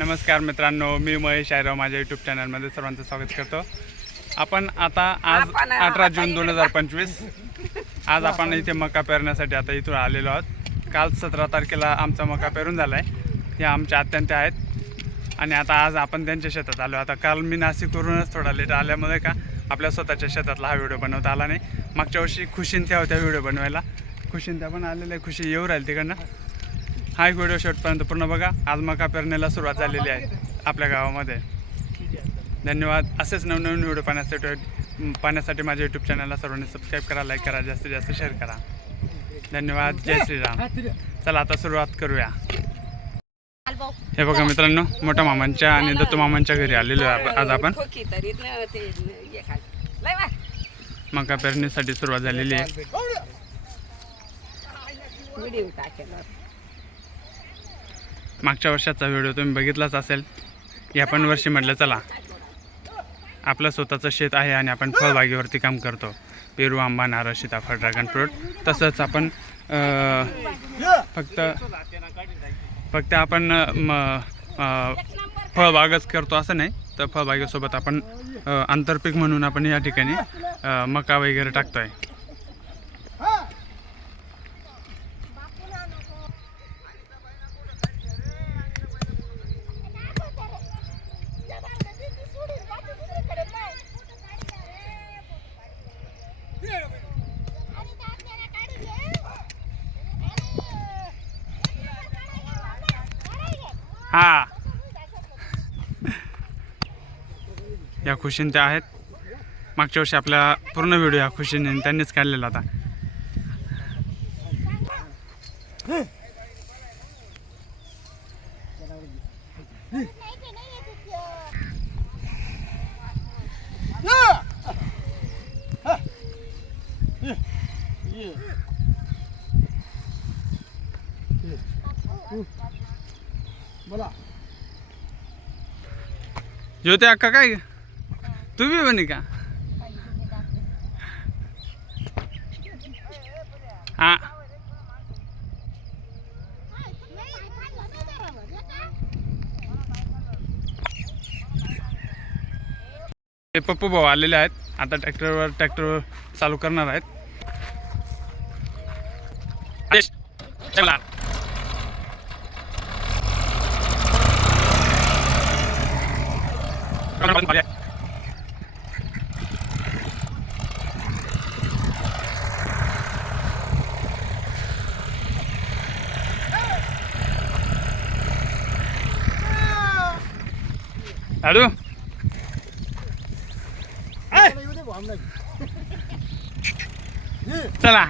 नमस्कार मित्रांनो मी महेश आयराव माझ्या यूट्यूब चॅनलमध्ये सर्वांचं स्वागत करतो. आपण आता आज अठरा जून दोन हजार पंचवीस. आज आपण इथे मका पेरण्यासाठी आता इथून आलेलो आहोत. काल सतरा तारखेला आमचा मका पेरून झाला आहे हे आमच्या अत्यंत आहेत. आणि आता आज आपण त्यांच्या शेतात आलो. आता काल मी नाशिकवरूनच थोडा लेट आल्यामुळे का आपल्या स्वतःच्या शेतातला हा व्हिडिओ बनवता आला नाही. मागच्या वर्षी खुशीन त्या होत्या व्हिडिओ बनवायला. खुशीन त्या पण आलेल्या खुशी येऊ राहील तिकडनं. हा एक व्हिडिओ शेवटपर्यंत पूर्ण बघा. आज मका पेरणीला सुरुवात झालेली आहे आपल्या गावामध्ये. धन्यवाद. असेच नवनवीन व्हिडिओ पाहण्यासाठी पाहण्यासाठी माझ्या यूट्यूब चॅनलला सर्वांनी सबस्क्राईब करा लाईक करा जास्तीत जास्त शेअर करा. धन्यवाद. जय श्रीराम. चला आता सुरुवात करूया. हे बघा मित्रांनो मोठ्या मामांच्या आणि दत्तू मामांच्या घरी आलेलो आज आपण. मका पेरणीसाठी सुरुवात झालेली आहे. मागच्या वर्षाचा व्हिडिओ तुम्ही बघितलाच असेल. या पण वर्षी म्हटलं चला आपलं स्वतःचं शेत आहे आणि आपण फळबागेवरती काम करतो. पेरू आंबा नारळ सीताफळ ड्रॅगन फ्रूट तसंच आपण फक्त फक्त आपण म फळबागच करतो असं नाही. तर फळबागेसोबत आपण आंतरपीक म्हणून आपण या ठिकाणी मका वगैरे टाकतो आहे हा. या खुशीन त्या आहेत. मागच्या वर्षी आपला पूर्ण व्हिडिओ या खुशीने त्यांनीच काढलेला बोला ज्योती अक्का काय? तुम्ही म्हणे का? हा. ते पप्पू भाऊ आलेले आहेत. आता ट्रॅक्टरवर ट्रॅक्टर चालू करणार आहेत. อาใช้เวลาก็ต้องไปเลยเอาดูเอ้ยใช่ละ